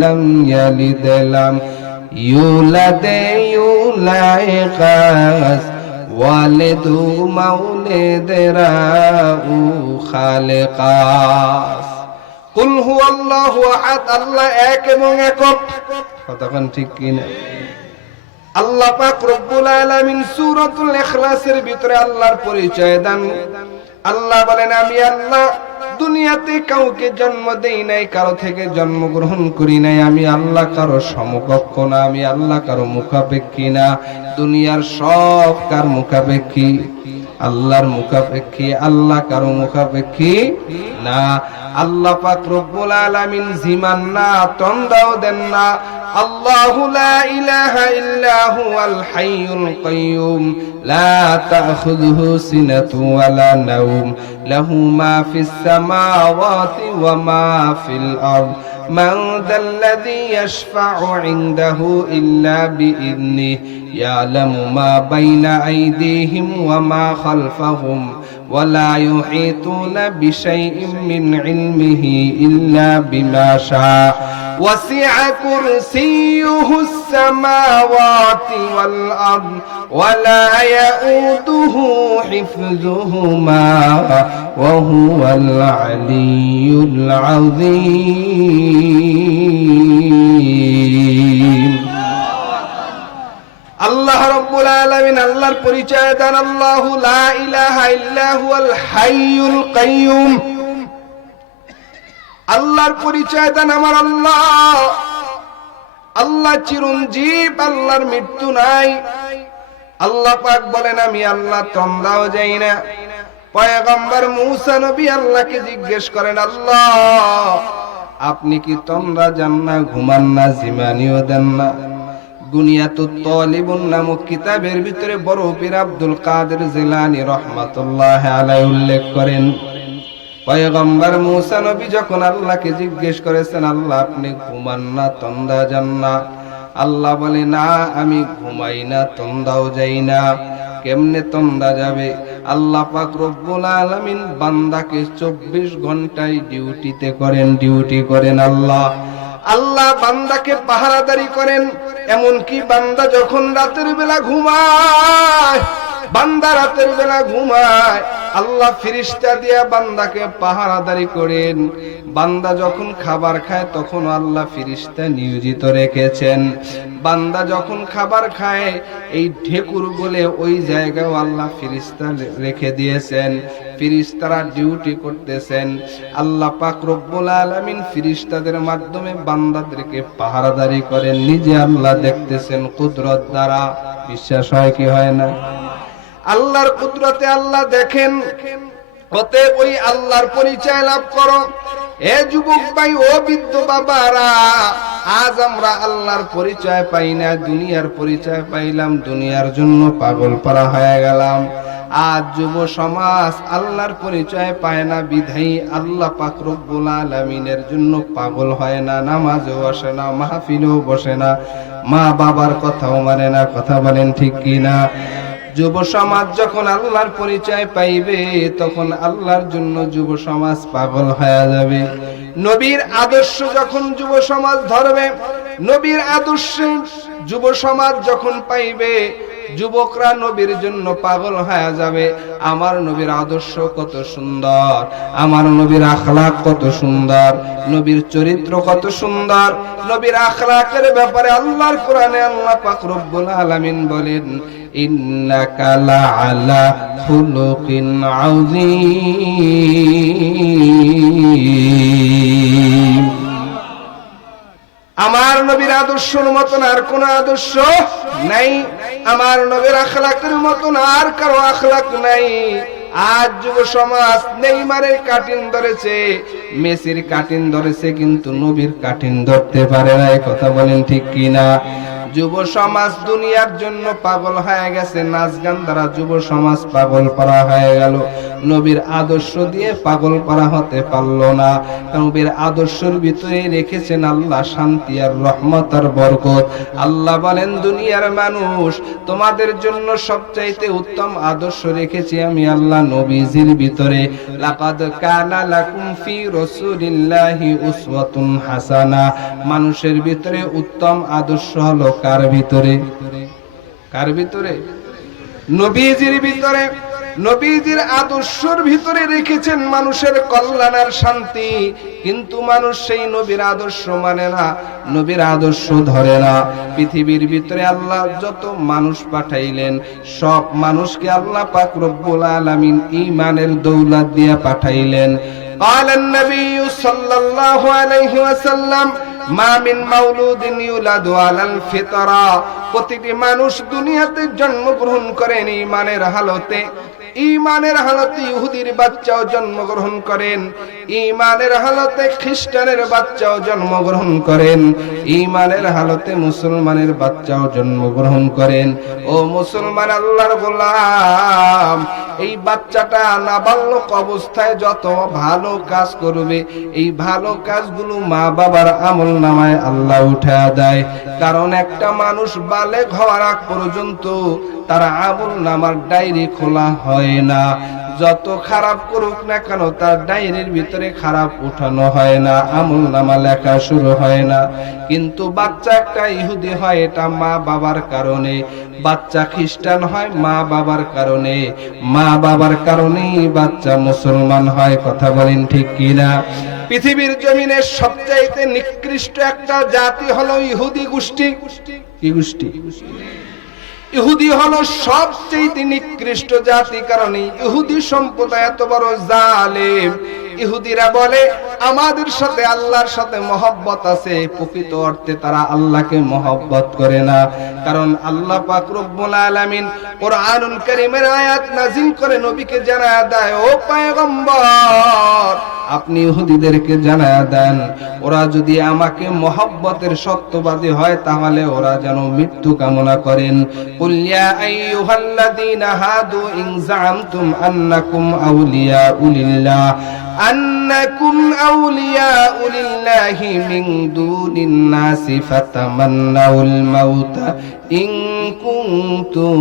لم يلد لم يولد يولائقاس والد مولد راء خالقاس কুল হু আল্লাহ আহাদ আল্লাহ এক এবং একক কতক্ষণ ঠিক কিনা আল্লাহ পাক রব্বুল আলামিন সূরাতুল ইখলাসের ভিতরে আল্লাহর পরিচয় দেন আল্লাহ বলেন, আমি আল্লাহ, দুনিয়াতে কাউকে জন্ম দেই নাই, কারও থেকে জন্মগ্রহণ করি নাই। আমি আল্লাহ কারও সমকক্ষ না, আমি আল্লাহ কারও মুখাপেক্ষী না। দুনিয়ার সব কার মুখাপেক্ষী? আল্লাহর মুখাপেক্ষী, আল্লাহ কারও মুখাপেক্ষী না। আল্লাহ পাক রব্বুল আলামিন, জিমান না, তন্দাও দেন না। আল্লাহু লা ইলাহা هو الحي القيوم. لا تأخذه سنة ولا نوم. له ما في السماوات وما في الأرض. من ذا الذي يشفع عنده إلا بإذنه. يعلم ما بين أيديهم وما خلفهم. ولا يحيطون بشيء من علمه إلا بما شاء. وسع كرسيه السماوات والأرض ولا يؤوده حفظهما وهو العلي العظيم আল্লাহ রব্বুল আলামিন আল্লাহর পরিচয় দেন আল্লাহু লা ইলাহা ইল্লা হুয়াল হাইয়ুল কাইয়ুম আল্লাহর পরিচয় দেন আমার আল্লাহ। আল্লাহ চিরঞ্জীব, আল্লাহর মৃত্যু নাই। আল্লাহ পাক বলেন, আমি আল্লাহ তন্দাও যাই না। পয়গম্বর মূসা নবী আল্লাহকে জিজ্ঞেস করেন, আল্লাহ, আপনি কি তন্দ্রা যান না ঘুমান না, জিমানিও দেন না? গুনিয়াতুত তলিবুন নামক কিতাবের ভিতরে বড় পীর আব্দুল কাদের জিলানী রহমাতুল্লাহ আলাইহি উল্লেখ করেন পয়গম্বর মুসা নবী যখন আল্লাহকে জিজ্ঞেস করেছেন, আল্লাহ, আপনি ঘুমান না, তন্দা যান না? আল্লাহ বলে, না, আমি ঘুমাই না, তন্দাও যাই না। কেমনে তন্দা যাবে? আল্লাহ পাক রব্বুল আলামিন বান্দাকে চব্বিশ ঘন্টায় ডিউটিতে করেন, ডিউটি করেন আল্লাহ। আল্লাহ বান্দাকে পাহারাদারি করেন, এমনকি বান্দা যখন রাতের বেলা ঘুমায়, বান্দা রাতের বেলা ঘুমায় আল্লাহ ফিরিস্তা দিয়া বান্দাকে পাহারাদারি করেন। বান্দা যখন খাবার খায়, তখন আল্লাহ ফিরিস্তা নিয়োজিত রেখেছেন। বান্দা যখন খাবার খায়, এই ঢেকুর বলে ওই জায়গায় আল্লাহ ফিরিস্তা রেখে দিয়েছেন। ফিরিস্তারা ডিউটি করতেছেন। আল্লাহ পাক রব্বুল আলামিন ফিরিস্তাদের মাধ্যমে বান্দাদেরকে পাহারাদারি করেন। নিজে আল্লাহ দেখতেছেন কুদরত দ্বারা। বিশ্বাস হয় কি হয় না? আল্লাহর কুদরতে আল্লাহ দেখেন। অতএব ওই আল্লাহর পরিচয় লাভ করো। এ যুবক ভাই, ও বৃদ্ধ বাবারা, আজ আমরা আল্লাহর পরিচয় পাই না, দুনিয়ার পরিচয় পাইলাম, দুনিয়ার জন্য পাগল পারা হয়ে গেলাম। আজ যুব সমাজ আল্লাহর পরিচয় পায় না বিধাই আল্লাহ পাক রব্বুল আলামিনের জন্য পাগল হয় না, নামাজও বসে না, মাহফিলেও বসে না। মা বাবার কথাও মানে না, কথা বলেন ঠিক কি না যুব সমাজ যখন আল্লাহর পরিচয় পাইবে, তখন আল্লাহর জন্য যুব সমাজ পাগল হয়ে যাবে। নবীর আদর্শ যখন যুব সমাজ ধরবে, নবীর আদর্শে যুব সমাজ যখন পাইবে, যুবকরা নবীর জন্য পাগল হয়ে যাবে। আমার নবীর আদর্শ কত সুন্দর, আমার নবীর আখলাক কত সুন্দর, নবীর চরিত্র কত সুন্দর। নবীর আখলাকের ব্যাপারে আল্লাহর কোরআনে আল্লাহ পাক রব্বুল আলামিন বলেন, ইন্নাকা আমার নবীর আদর্শের মতন আর কোন আদর্শ নাই। আমার নবীর আখলাকের মতন আর কারও আখলাক নাই। আজ যুব সমাজ নেইমারের কাটিন ধরেছে, মেসির কাটিন ধরেছে, কিন্তু নবীর কাটিন ধরতে পারে না কথা বলেন ঠিক কি না যুব সমাজ দুনিয়ার জন্য পাগল হয়ে গেছে। নাচ গান দ্বারা যুব সমাজ পাগল করা হয়ে গেল। নবীর আদর্শ দিয়ে পাগল করা হতে পারল না। নবীর আদর্শের ভিতরে রেখেছেন আল্লাহ শান্তি আর রহমত আর বরকত। আল্লাহ বলেন, দুনিয়ার মানুষ, তোমাদের জন্য সবচাইতে উত্তম আদর্শ রেখেছি আমি আল্লাহ নবীজির ভিতরে। লাকাদ কানা লাকুম ফি রাসূলিল্লাহি উসওয়াতুন হাসানা। মানুষের ভিতরে উত্তম আদর্শ হলো কার ভিতরে কার ভিতরে নবীজির ভিতরে নবীজির আদর্শের ভিতরে রেখেছেন মানুষের কল্যাণ আর শান্তি কিন্তু মানুষ সেই নবীর আদর্শ মানে না নবীর আদর্শ ধরে না পৃথিবীর ভিতরে আল্লাহ যত মানুষ পাঠাইলেন সব মানুষকে আল্লাহ পাক রব্বুল আলামিন ঈমানের দৌলত দিয়ে পাঠাইলেন قال النبي صلى الله عليه وسلم প্রতিটি মানুষ দুনিয়াতে জন্মগ্রহণ করেন ইমানের হালতে। ঈমানের হালতে ইহুদির বাচ্চাও জন্মগ্রহণ করেন ঈমানের হালতে খ্রিস্টানের বাচ্চাও জন্মগ্রহণ করেন ঈমানের হালতে মুসলমানের বাচ্চাও জন্মগ্রহণ করেন। ও মুসলমান আল্লাহর গোলাম, এই বাচ্চাটা নাবালক অবস্থায় যত ভালো কাজ করবে, এই ভালো কাজগুলো মা বাবার আমল নামায় আল্লাহ উঠা দেয়। কারণ একটা মানুষ হওয়ার আগ পর্যন্ত তার আমল নামার ডায়েরি খোলা হয় না। যত খারাপ করুক না কেন, তার ডায়েরির ভিতরে খারাপ উঠানো হয় না, আমল নামা লেখা শুরু হয় না। কিন্তু বাচ্চা একটা ইহুদি হয়, এটা মা বাবার কারণে। বাচ্চা খ্রিস্টান হয়, মা বাবার কারণে। মা বাবার কারণেই বাচ্চা মুসলমান হয়, কথা বলেন ঠিক কিনা? পৃথিবীর জমিনে সবচাইতে নিকৃষ্ট একটা জাতি হলো ইহুদি গোষ্ঠী। কি গোষ্ঠী? ইহুদি হলো সবচেয়ে নিকৃষ্ট জাতি কারণে ইহুদি সম্প্রদায় এত বড় জালেম। ইহুদিরা বলে, আমাদের সাথে আল্লাহর সাথে মহব্বত আছে। প্রকৃত অর্থে তারা আল্লাহকে মহব্বত করে না। কারণ আল্লাহ পাক রব্বুল আলামিন কোরআনুল কারীমের আয়াত নাজিল করে নবীকে জানায় দেয়, ও পয়গম্বর, আপনি ইহুদিদেরকে জানায় দেন। ওরা যদি আমাকে মহব্বতের সত্যবাদী হয়, তাহলে ওরা যেন মৃত্যু কামনা করেন। কুলিয়া আইয়ুহাল্লাযীনা হাদু ইন জামতুম আন্নাকুম আউলিয়া উলিল্লাহ। أنكم أولياء لله من دون الناس فتمنوا الموت إن كنتم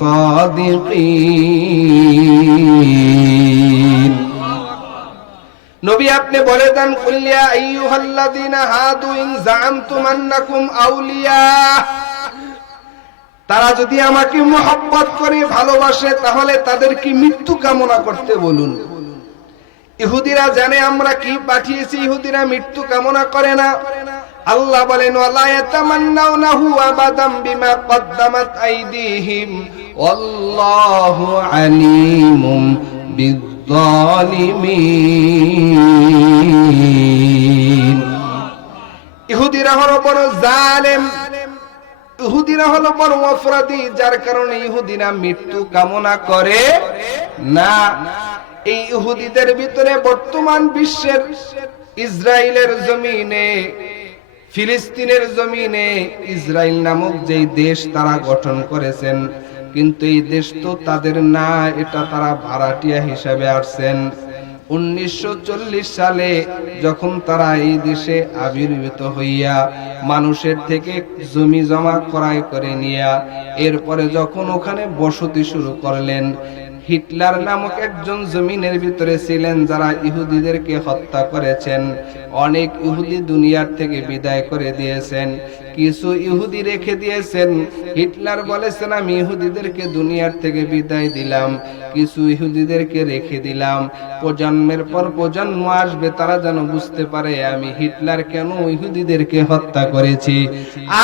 صادقين নবী আপনি বলে দেন কুল্লিয়া আইয়ুহাল্লাযীনা হাদু ইন জাআমতুম আন্নাকুম আউলিয়া তারা যদি আমাকে মোহাব্বত করে ভালোবাসে তাহলে তাদের কি মৃত্যু কামনা করতে বলুন ইহুদিরা জানে আমরা কি পাঠিয়েছি, ইহুদিরা মৃত্যু কামনা করে না। আল্লাহ বলেন বিমা ইহুদিরা হলো বড় জালেম। ইহুদিরা হলো বড় অপরাধী, যার কারণে ইহুদিরা মৃত্যু কামনা করে না। এই ইহুদিদের ভিতরে বর্তমান বিশ্বের ইসরায়েলের জমিনে, ফিলিস্তিনের জমিনে ইসরায়েল নামক যেই দেশ তারা গঠন করেছেন, কিন্তু এই দেশ তো তাদের না, এটা তারা ভাড়াটিয়া হিসাবে আসছেন। উনিশশো সালে যখন তারা এই দেশে আবির্ভূত হইয়া মানুষের থেকে জমি জমা ক্রয় করে নিয়া, এরপরে যখন ওখানে বসতি শুরু করলেন হিটলার নামক একজন জমিনের ভিতরে ছিলেন যারা ইহুদিদেরকে হত্যা করেছেন। অনেক ইহুদি দুনিয়ার থেকে বিদায় করে দিয়েছেন। কিছু ইহুদি রেখে দিয়েছেন। হিটলার বলেছেন, আমি ইহুদিদেরকে দুনিয়ার থেকে বিদায় দিলাম। কিছু ইহুদিদেরকে রেখে দিলাম। প্রজন্মের পর প্রজন্ম আসবে, তারা যেন বুঝতে পারে, আমি হিটলার কেন ইহুদিদেরকে হত্যা করেছি?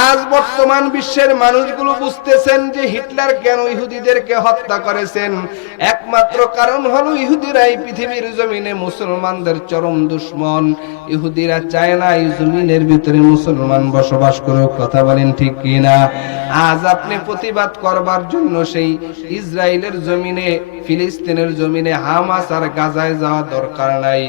আজ বর্তমান বিশ্বের মানুষগুলো বুঝতেছেন যে হিটলার কেন ইহুদিদেরকে হত্যা করেছেন। একমাত্র কারণ হলো ইহুদিরা এই পৃথিবীর জমিনে মুসলমানদের চরম দুশ্মন। ইহুদিরা চায় না এই জমিনের ভিতরে মুসলমান বসবাস করুক। কথা বলেন ঠিক কিনা? আজ আপনি প্রতিবাদ করবার জন্য সেই ইসরায়েলের জমিনে, ফিলিস্তিনের জমিনে হামাস আর গাজায় যাওয়া দরকার নাই।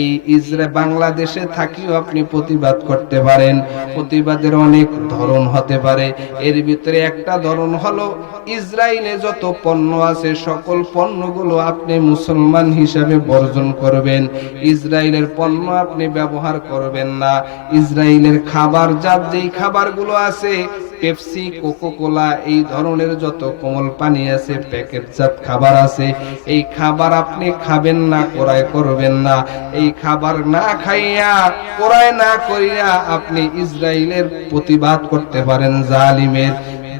এই ইসরায়েল বাংলাদেশে থাকিও আপনি প্রতিবাদ করতে পারেন। প্রতিবাদের অনেক ধরন হতে পারে। এর ভিতরে একটা ধরন হলো ইসরায়েলে যত পণ্য আছে, সকল পণ্যগুলো আপনি মুসলমান হিসাবে বর্জন করবেন। ইসরায়েলের পণ্য আপনি ব্যবহার করবেন না। ইসরায়েলের খাবার জাত যেই খাবারগুলো আছে, পেপসি কোকো কোলা এই ধরনের যত কোমল পানি আছে, প্যাকেটজাত খাবার আছে, এই খাবার আপনি খাবেন না, ক্রয় করবেন না। এই খাবার না খাইয়া, ক্রয় না করিয়া আপনি ইসরায়েলের প্রতিবাদ করতে পারেন জালিমের।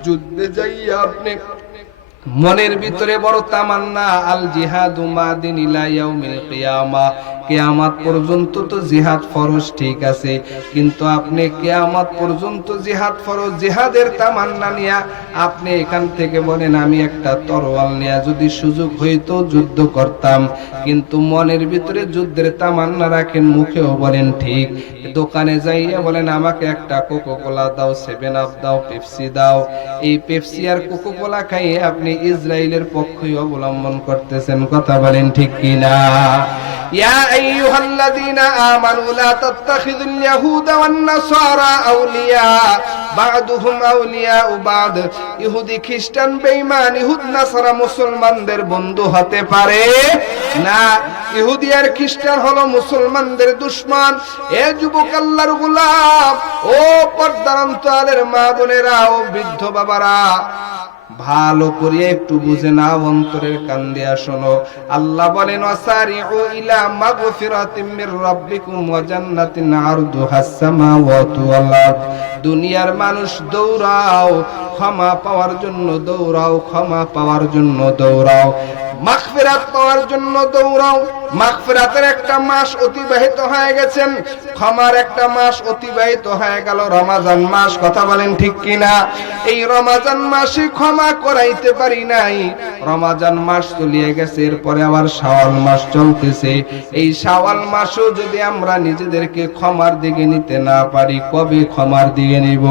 যুদ্ধে যাইয়া আপনি মনের ভিতরে বড় তামান্না, আল জিহাদু মাদিন ইলা ইয়াউমিল কিয়ামা। কিয়ামত পর্যন্ত তো জিহাদ ফরজ ঠিক আছে, কিন্তু আপনি কিয়ামত পর্যন্ত জিহাদ ফরজ, জিহাদের তামান্না নিয়া আপনি এখান থেকে বলেন, আমি একটা তরোয়াল নিয়া যদি সুযোগ হইতো যুদ্ধ করতাম, কিন্তু মনের ভিতরে যুদ্ধের তামান্না রাখেন, মুখেও বলেন ঠিক। দোকানে যাইয়া বলেন, আমাকে একটা কোকো কোলা দাও সেভেন আপ দাও পেপসি দাও। এই পেপসি আর কোকো কোলা খাইয়ে আপনি ইসরায়েলের পক্ষই অবলম্বন করতেছেন, কথা বলেন ঠিক কিনা? ইহুদি খ্রিস্টান বেঈমান, ইহুদ নাসারা মুসলমানদের বন্ধু হতে পারে না। ইহুদি আর খ্রিস্টান হলো মুসলমানদের দুশমন। এ যুবক আল্লাহর গোলাম ও পর্দার অন্তরালের মা বোনেরা, ও বৃদ্ধ বাবারা ভালো করে একটু বুঝে নাও, অন্তরের কান দিয়া শোনো। আল্লাহ বলেন, ওয়াসারিউ ইলা মাগফিরাতিম মির রাব্বিকুম ওয়া জান্নাতিন আরদুহাস সামাওয়াতু ওয়াল আরদ। দুনিয়ার মানুষ দৌড়াও, ক্ষমা পাওয়ার জন্য দৌড়াও, ক্ষমা পাওয়ার জন্য দৌড়াও। মাগফিরাত পাওয়ার জন্য দৌড়াও। মাগফিরাতের একটা মাস অতিবাহিত হয়ে গেছেন। ক্ষমার একটা মাস অতিবাহিত হয়ে গেল রমাজান মাস, কথা বলেন ঠিক কিনা? এই রমাজান মাসে ক্ষমা করাইতে পারি নাই। রমাজান মাস চলিয়ে গেছে, এরপরে আবার শাওয়াল মাস চলতেছে। এই শাওয়াল মাসও যদি আমরা নিজেদেরকে ক্ষমার দিকে নিতে না পারি, কবে ক্ষমার দিকে নিব?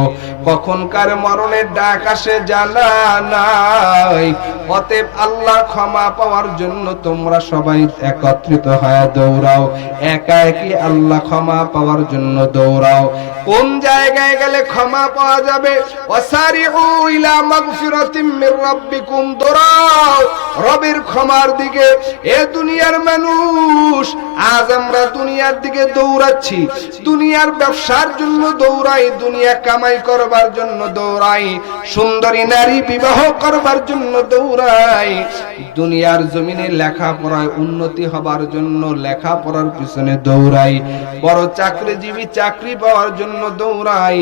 কখনকার মরণের ডাক আসে, জানা নাই। অতএব আল্লাহ ক্ষমা পাওয়ার জন্য তোমরা সবাই একত্রিত হয়ে দৌড়াও। একা একই আল্লাহ ক্ষমা পাওয়ার জন্য দৌড়াও। কোন জায়গায় গেলে ক্ষমা পাওয়া যাবে? ওয়াসারিউ ক্ষমার দিকে। এ দুনিয়ার মানুষ, আজ আমরা দুনিয়ার দিকে দৌড়াচ্ছি। দুনিয়ার ব্যবসার জন্য দৌড়াই, দুনিয়া কামাই করবার জন্য দৌড়াই। সুন্দরী নারী বিবাহ করবার জন্য দৌড়াই। দুনিয়ার জমিনে লেখাপড়ায় উন্নতি হবার জন্য লেখাপড়ার পিছনে দৌড়াই। বড় চাকরিজীবী চাকরি পাওয়ার জন্য দৌড়াই।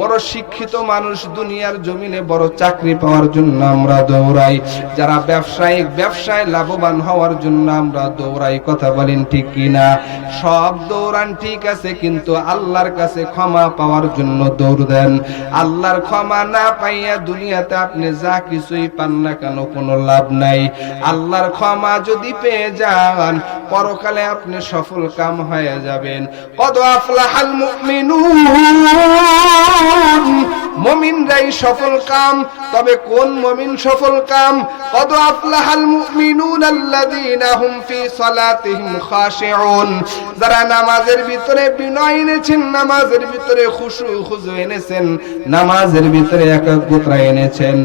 বড় শিক্ষিত মানুষ দুনিয়ার জমিনে বড় চাকরি পাওয়ার জন্য আমরা দৌড়াই। যারা ব্যবসায়িক ব্যবসায় লাভবান হওয়ার জন্য আমরা দৌড়াই। কথা বলেন ঠিক কিনা? সব দৌড়ান ঠিক আছে, কিন্তু আল্লাহর কাছে ক্ষমা পাওয়ার জন্য দৌড় দেন। আল্লাহর ক্ষমা না পাইয়া দুনিয়াতে আপনি যা কিছুই পান না কেন, কোনো লাভ নাই। আল্লাহর ক্ষমা যদি পেয়ে যান, পরকালে আপনি সফল কাম হয়ে যাবেন। কদ আফলাহাল মুমিনুন, মুমিনরাই সফল কাম, তবে কোন মুমিন সফল কাম? কদ আফলাহাল মুমিনুন আল্লাযীনা হুম ফি সালাতিহিম খাশিউন, যারা নামাজের ভিতরে বিনয় এনেছেন, নামাজের ভিতরে খুশু খুজু এনেছেন, নামাজের ভিতরে একাগ্রতা এনেছেন,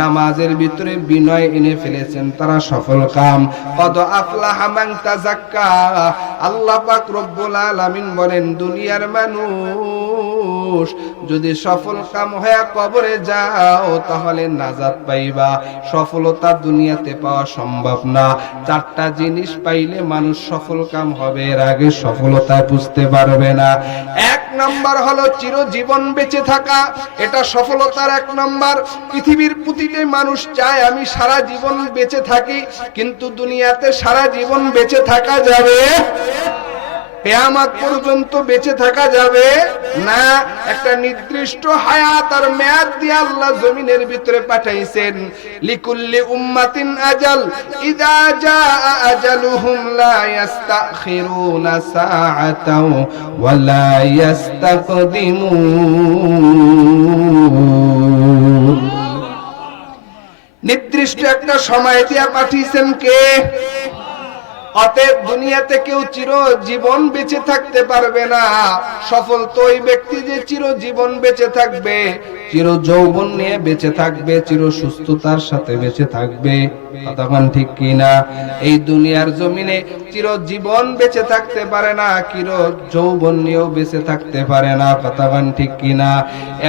নামাজের ভিতরে বিনয় এনে ফেলেছেন, তারা সফল বলেন, দুনিয়ার মানুষ যদি সফল কাম হয়ে কবরে যাও, তাহলে নাজাত পাইবা। সফলতা দুনিয়াতে পাওয়া সম্ভব না। চারটা জিনিস পাইলে মানুষ সফল কাম হবে, এর আগে সফলতায় বুঝতে পারবে না। এক নাম্বার হলো চিরজীবন বেঁচে থাকা। এটা সফলতার এক নাম্বার। পৃথিবীর প্রতিটি মানুষ চায়, আমি সারা জীবন বেঁচে থাকি। কিন্তু দুনিয়াতে সারা জীবন বেঁচে থাকা যাবে? কেয়ামত পর্যন্ত বেঁচে থাকা যাবে না? একটা নির্দিষ্ট হায়াত আর মেয়াদ দিয়ে আল্লাহ জমিনের ভিতরে পাঠাইছেন। লিকুল্লি উম্মাতিন আজাল, ইদা জাআ আজালুহুম লা ইস্তাখিরুনা সাআতাও ওয়া লা ইস্তাকদিমুন নির্দিষ্ট একটা সময় দিয়া পাঠিয়েছেন কে? অতএব দুনিয়াতে কেউ চির জীবন বেঁচে থাকতে পারবে না। সফল তো ওই ব্যক্তি যে চির জীবন বেঁচে থাকবে চির যৌবন নিয়ে বেঁচে থাকবে চির সুস্থতার সাথে বেঁচে থাকবে। কতক্ষণ ঠিক কিনা? এই দুনিয়ার জমিনে চির জীবন বেঁচে থাকতে পারে না চির যৌবন নিয়েও বেঁচে থাকতে পারে না কতক্ষণ ঠিক কিনা?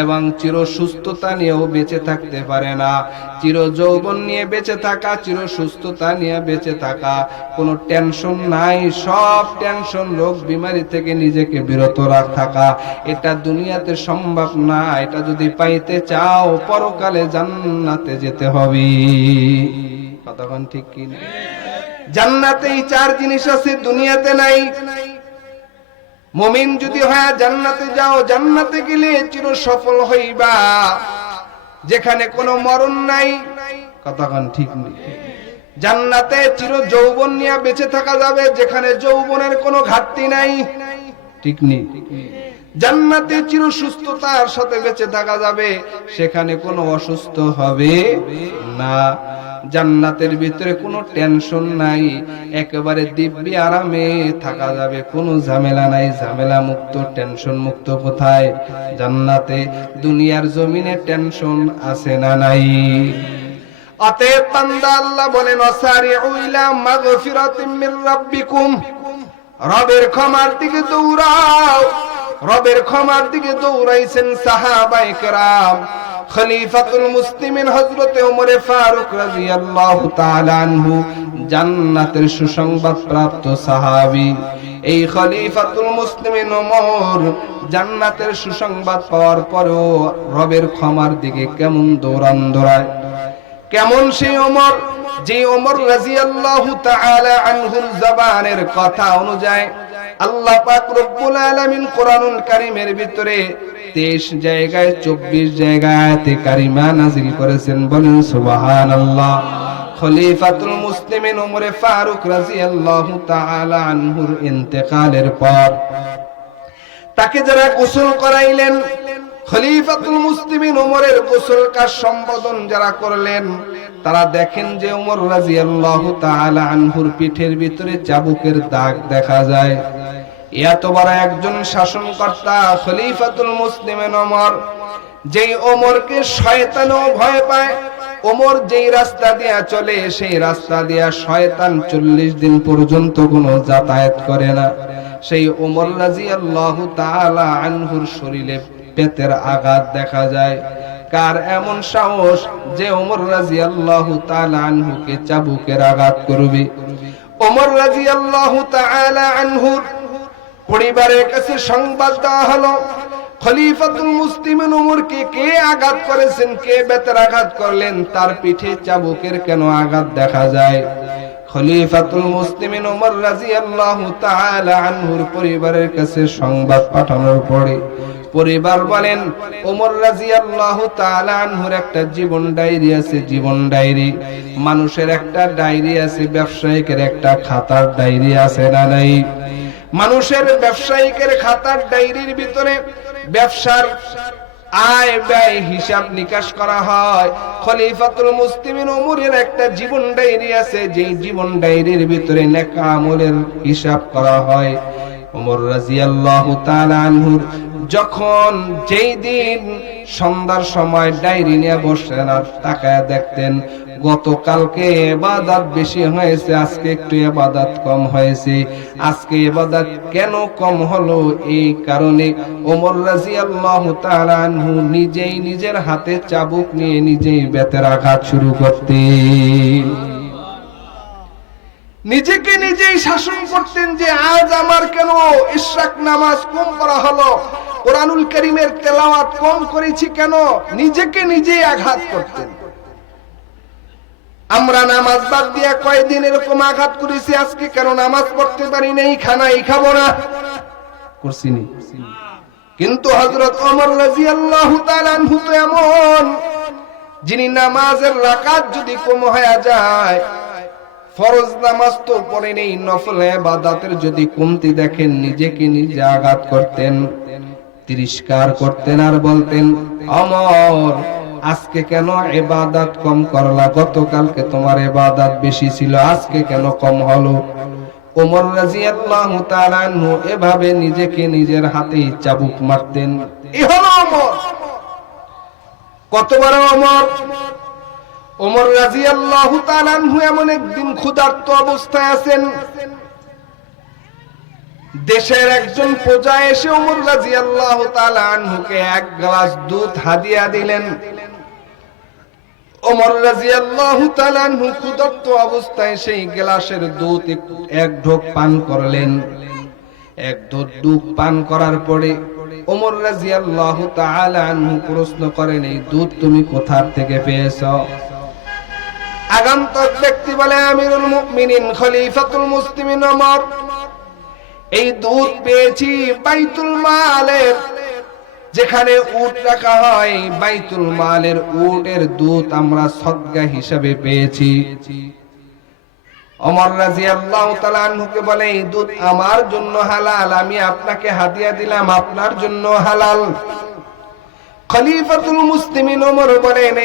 এবং চির সুস্থতা নিয়েও বেঁচে থাকতে পারে না চির যৌবন নিয়ে বেঁচে থাকা চির সুস্থতা নিয়ে বেঁচে থাকা, কোনো টেনশন নাই, সব টেনশন রোগ বিমারি থেকে নিজেকে বিরত রাখ থাকা, এটা দুনিয়াতে সম্ভব না, এটা যদি পাইতে চাও, পরকালে জান্নাতে যেতে হবে। ঠিক কি জান্নাতে এই চার জিনিস আছে, দুনিয়াতে নাই। মুমিন যদি হয়, জান্নাতে যাও। জান্নাতে গেলে চির সফল হইবা। যেখানে কোনো মরণ নাই। কতক্ষণ ঠিক নেই জান্নাতে চির যৌবন নিয়ে বেঁচে থাকা যাবে, যেখানে যৌবনের কোনো ঘাটতি নাই। ঠিক নেই জান্নাতে চির সুস্থতার সাথে বেঁচে থাকা যাবে, সেখানে কোনো অসুস্থ হবে না। জান্নাতের ভিতরে কোনো টেনশন নাই। একেবারে দিব্যি আরামে থাকা যাবে, কোনো ঝামেলা নাই। ঝামেলা মুক্ত, টেনশন মুক্ত কোথায়? জান্নাতে দুনিয়ার জমিনে টেনশন আছে না নাই? দৌড়াইছেন সাহাবায়ে কেরাম। খলিফাতুল মুসলিমিন হযরত ফারুক রাদিয়াল্লাহু তাআলা আনহু জান্নাতের সুসংবাদ প্রাপ্ত সাহাবী। এই খলিফাতুল মুসলিমিন জান্নাতের সুসংবাদ পাওয়ার পরেও রবের ক্ষমার দিকে কেমন দৌড়ান দৌড়ায়। কেমন সেই ওমর? যে ওমর রাজিয়াল্লাহু তাআলা আনহুর জবানের কথা অনুযায়ী আল্লাহ পাক রব্বুল আলামিন কোরআনুল কারীমের ভিতরে 23 জায়গায় 24 জায়গায় আয়াতে কারিমা নাযিল করেছেন বলেন, সুবহানাল্লাহ। খলিফাতুল মুসলিমিন উমরে ফারুক রাদিয়াল্লাহু তাআলা আনহুর ইন্তেকালের পর তাকে যারা গোসল করাইলেন খলিফাতুল মুসলিমিন ওমরের গোসল কাজ সম্বোধন যারা করলেন, তারা দেখেন যে ওমর রাদিয়াল্লাহু তাআলা আনহুর পিঠের ভিতরে চাবুকের দাগ দেখা যায়। এত বড় একজন শাসনকর্তা খলিফাতুল মুসলিমিন ওমর যেই ওমরকে শয়তানও ভয় পায়। ওমর যেই রাস্তা দিয়া চলে, সেই রাস্তা দিয়া শয়তান চল্লিশ দিন পর্যন্ত কোনো যাতায়াত করে না। সেই ওমর রাদিয়াল্লাহু তাআলা আনহুর শরীরে পেতের আঘাত দেখা যায়। কার এমন সাহস যে ওমর রাদিয়াল্লাহু তাআলা আনহুকে চাবুকের আঘাত করবে? ওমর রাদিয়াল্লাহু তাআলা আনহুর পরিবারের কাছে সংবাদ দেওয়া হলো, খলিফাতুল ওমরকে কে আঘাত করেছেন, কে বেতের আঘাত করলেন, তার পিঠে চাবুকের কেন আঘাত দেখা যায়? খলিফাতুল মুসলিমিন ওমর রাদিয়াল্লাহু তাআলা আনহুর পরিবারের কাছে সংবাদ পাঠানোর পরে পরিবার বলেন ওমর রাদিয়াল্লাহু তাআলা আনহুর একটা জীবন ডায়েরি আছে, জীবন ডায়েরি। মানুষের একটা ডায়েরি আছে, ব্যবসায়িকের একটা খাতার ডায়েরি আছে না নাই? মানুষের ব্যবসায়িকের খাতার ডায়েরির ভিতরে ব্যবসার আয় ব্যয় হিসাব নিকাশ করা হয়। খলিফাতুল মুসলিমিন ওমরের একটা জীবন ডায়েরি আছে, যেই জীবন ডায়েরির ভিতরে নেকা আমলের হিসাব করা হয়। ওমর রাদিয়াল্লাহু তাআলা আনহুর যখন যেই দিন সন্ধ্যার সময় ডায়েরি নিয়ে বসেন আর তাকায় দেখতেন, গতকালকে এবাদাত বেশি হয়েছে, আজকে একটু এবাদাত কম হয়েছে। আজকে এবাদাত কেন কম হলো? এই কারণে ওমর রাদিয়াল্লাহু তাআলা আনহু নিজেই নিজের হাতে চাবুক নিয়ে নিজেই বেতের আঘাত শুরু করতেন। নিজেকে নিজেই শাসন করতেন যে আজ আমার কেন ইশরাক নামাজ কম করা হলো? কোরআনুল করিমের তেলাওয়াত কম করেছি কেন? নিজেকে নিজেই আঘাত করতেন। আমরা নামাজ বাদ দিয়া কয়দিন এরকম আঘাত করেছি আজকে কেন নামাজ পড়তে পারি নাই, খানাই খাব না? করছিনি কিন্তু হযরত ওমর রাদিয়াল্লাহু তাআলা আনহু তো এমন, যিনি নামাজের রাকাত যদি কম হয়ে যায়, ফরজ নামাজ তো পড়ে নেই, নফল ইবাদতের যদি কমতি দেখেন, নিজেকে নিজে আঘাত করতেন। তিরস্কার করতেন আর বলতেন, অমর, আজকে কেন এবাদাত কম করলা? গতকালকে তোমার এবাদাত বেশি ছিল, আজকে কেন কম হলো? ওমর এভাবে নিজেকে নিজের হাতেই চাবুক মারতেন। এ হলো ওমর কত বড় ওমর রাজিয়াল্লাহু তাআলা এমন একদিন ক্ষুধার্ত অবস্থায় আছেন। দেশের একজন প্রজা এসে ওমর রাজিয়াল্লাহু তাআলা আনহুকে এক গ্লাস দুধ হাদিয়া দিলেন। ওমর রাজিয়াল্লাহু তাআলা আনহু অবস্থায় সেই গ্লাসের দুধ এক- ঢোক পান করলেন। এক ঢোক দুধ পান করার পরে ওমর রাজিয়াল্লাহু তাআলা আনহু প্রশ্ন করেন, এই দুধ তুমি কোথা থেকে পেয়েছ? আগন্তক ব্যক্তি বলে, আমিরুল মুমিনিন খলিফাতুল মুসলিমিন ওমর। এই দুধ পেয়েছি বাইতুল মালের। যেখানে উট রাখা হয়, বাইতুল মালের উটের দুধ আমরা সদ্গা হিসাবে পেয়েছি। অমর রাজি বলে, এই দুধ আমার জন্য হালাল, আমি আপনাকে হাদিয়া দিলাম, আপনার জন্য হালাল। খলিফাতুল মুসলিমিন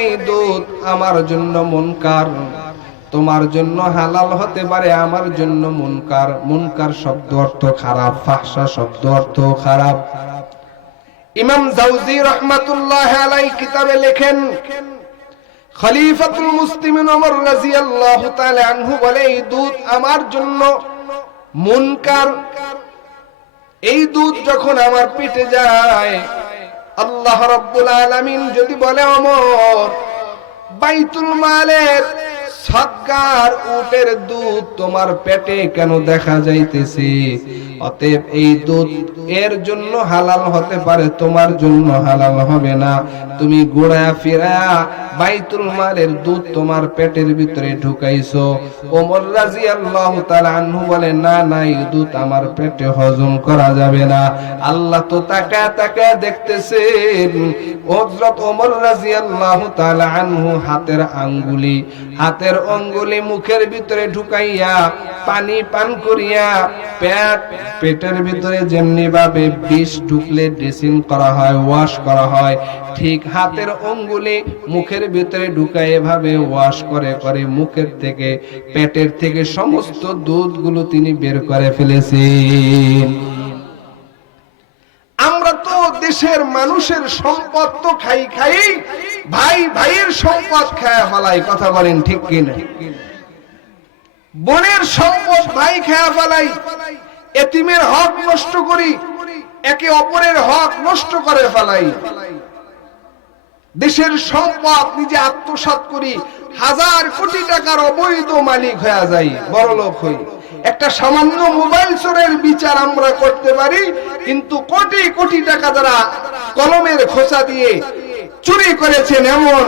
এই দুধ আমার জন্য মুনকার। তোমার জন্য হালাল হতে পারে, আমার জন্য মুনকার। মুনকার শব্দ অর্থ খারাপ ফাহসা শব্দ অর্থ খারাপ। ইমাম জাউজি রহমাতুল্লাহ আলাই কিতাবে লেখেন, খলিফাতুল ওমর আনহু বলে, এই দুধ আমার জন্য মুনকার। এই দুধ যখন আমার পেটে যায়, আল্লাহ আলামিন যদি বলে অমর বাইতুল মালের সৎকার উটের দুধ তোমার পেটে কেন দেখা যাইতেছে? অতএব এই দুধ এর জন্য হালাল হতে পারে, তোমার জন্য হালাল হবে না। তুমি বাইতুল মালের দুধ তোমার পেটের ভিতরে ঢুকাইছো। ওমর তাআলা আনহু বলে, না না, এই দুধ আমার পেটে হজম করা যাবে না। আল্লাহ তো তাকা তাকা দেখতেছেন, হযরত ওমর রাদিয়াল্লাহু তাআলা আনহু হাতের আঙ্গুলি, হাতের অঙ্গুলি মুখের ভিতরে ঢুকাইয়া, পানি পান করিয়া, পেট, পেটের ভিতরে যেমনি ভাবে বিষ ঢুকলে ড্রেসিং করা হয়, ওয়াশ করা হয়, ঠিক হাতের অঙ্গুলি মুখের ভিতরে ঢুকায় এভাবে ওয়াশ করে করে মুখের থেকে, পেটের থেকে সমস্ত দুধগুলো তিনি বের করে ফেলেছেন। দেশের মানুষের সম্পদ তো খাই খাই, ভাই ভাইয়ের সম্পদ খায় ফলাই কথা বলেন ঠিক কিনা? বোনের সম্পদ ভাই খায়া ফেলাই এতিমের হক নষ্ট করি, একে অপরের হক নষ্ট করে ফেলাই দেশের সম্পদ নিজে আত্মসাৎ করি হাজার কোটি টাকার অবৈধ মালিক হয়ে যাই বড় লোক হই। একটা সামান্য মোবাইল চোরের বিচার আমরা করতে পারি, কিন্তু কোটি কোটি টাকা দ্বারা কলমের খোঁচা দিয়ে চুরি করেছেন এমন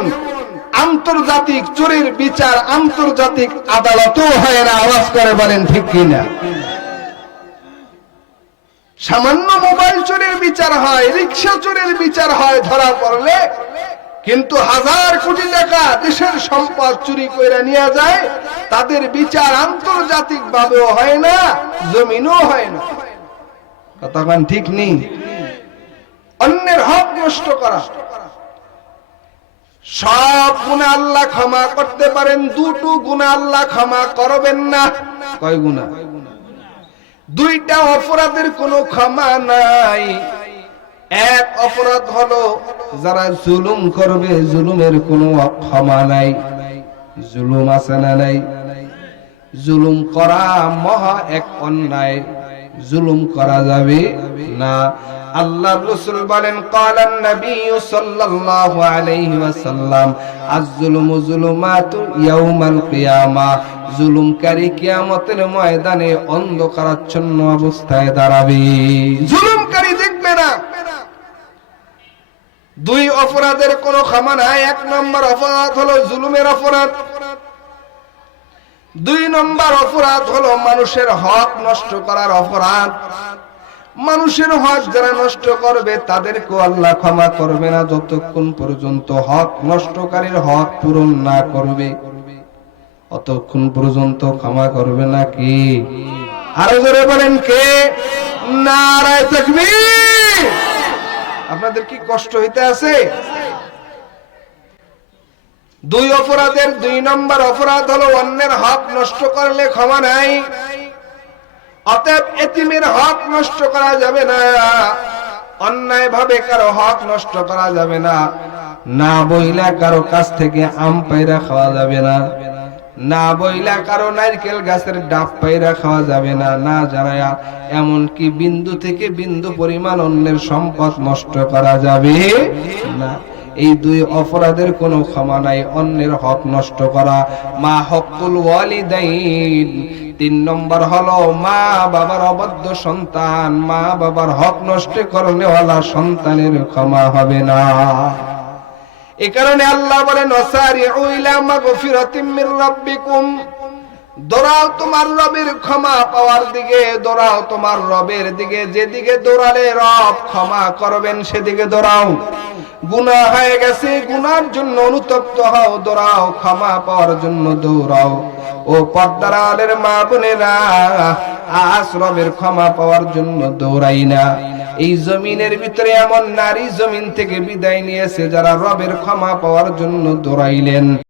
আন্তর্জাতিক চোরের বিচার আন্তর্জাতিক আদালতও হয় না, আওয়াজ করে বলেন, ঠিক কিনা সামান্য মোবাইল চোরের বিচার হয় রিক্সা চোরের বিচার হয়, ধরা পড়লে কিন্তু হাজার কোটি টাকা দেশের সম্পদ চুরি করে নিয়ে যায়, তাদের বিচার আন্তর্জাতিক ভাবেও হয় না, জমিনও হয় না। কতক্ষণ ঠিক নেই অন্যের হক নষ্ট করা। সব গুণা আল্লাহ ক্ষমা করতে পারেন, দুটো গুণা আল্লাহ ক্ষমা করবেন না। কয় গুণা? দুইটা অপরাধের কোনো ক্ষমা নাই। এক অপরাধ হলো যারা জুলুম করবে, জুলুমের কোনো ক্ষমা নাই। জুলুম আছে না নাই? জুলুম করা মহা এক অন্যায়। জুলুম করা যাবে না। আল্লাহ রসুল বলেন কালান নবী সাল্লাল্লাহু আলাইহি ওয়াসাল্লাম, আজ-জুলুমু জুলুমাতু ইয়াউমাল কিয়ামা। জুলুমকারী কিয়ামতের ময়দানে অন্ধকারাচ্ছন্ন অবস্থায় দাঁড়াবে। জুলুমকারী দেখবে না। দুই অপরাধের কোনো ক্ষমা নাই। এক নম্বর অপরাধ হলো জুলুমের অপরাধ। দুই নম্বর অপরাধ হলো মানুষের হক নষ্ট করার অপরাধ। মানুষের হক যারা নষ্ট করবে, তাদেরকেও আল্লাহ ক্ষমা করবে না। যতক্ষণ পর্যন্ত হক নষ্টকারীর হক পূরণ না করবে অতক্ষণ পর্যন্ত ক্ষমা করবে না কি? আরও জোরে বলেন কে? নারায় তাকবীর! আপনাদের কি কষ্ট হইতে আছে? দুই অপরাধের দুই নম্বর অপরাধ হলো অন্যের হক নষ্ট করলে ক্ষমা নাই। অতএব এতিমের হক নষ্ট করা যাবে না। অন্যায় ভাবে কারও হক নষ্ট করা যাবে না। না বইলা কারও কাছ থেকে আম পাইরা খাওয়া যাবে না। না বইলা কারও নারকেল গাছের ডাব পাইরা খাওয়া যাবে না না জানায়া। এমনকি বিন্দু থেকে বিন্দু পরিমাণ অন্যের সম্পদ নষ্ট করা যাবে না। এই দুই অপরাধের কোনো ক্ষমা নাই, অন্যের হক নষ্ট করা। মা হকুল তিন নম্বর হলো, মা বাবার অবদ্ধ সন্তান। মা বাবার হক নষ্ট করলেওয়ালা সন্তানের ক্ষমা হবে না। এ কারণে আল্লাহ বলেন দৌড়াও তোমার রবের ক্ষমা পাওয়ার দিকে, দৌড়াও তোমার রবের দিকে। যেদিকে দৌড়ালে রব ক্ষমা করবেন, সেদিকে দৌড়াও। গুনাহ হয়ে গেছে, গুনার জন্য অনুতপ্ত হও, দৌড়াও, ক্ষমা পাওয়ার জন্য দৌড়াও। ও আলের মা বোনেরা, আজ রবের ক্ষমা পাওয়ার জন্য দৌড়াই না। এই জমিনের ভিতরে এমন নারী জমিন থেকে বিদায় নিয়েছে যারা রবের ক্ষমা পাওয়ার জন্য দৌড়াইলেন।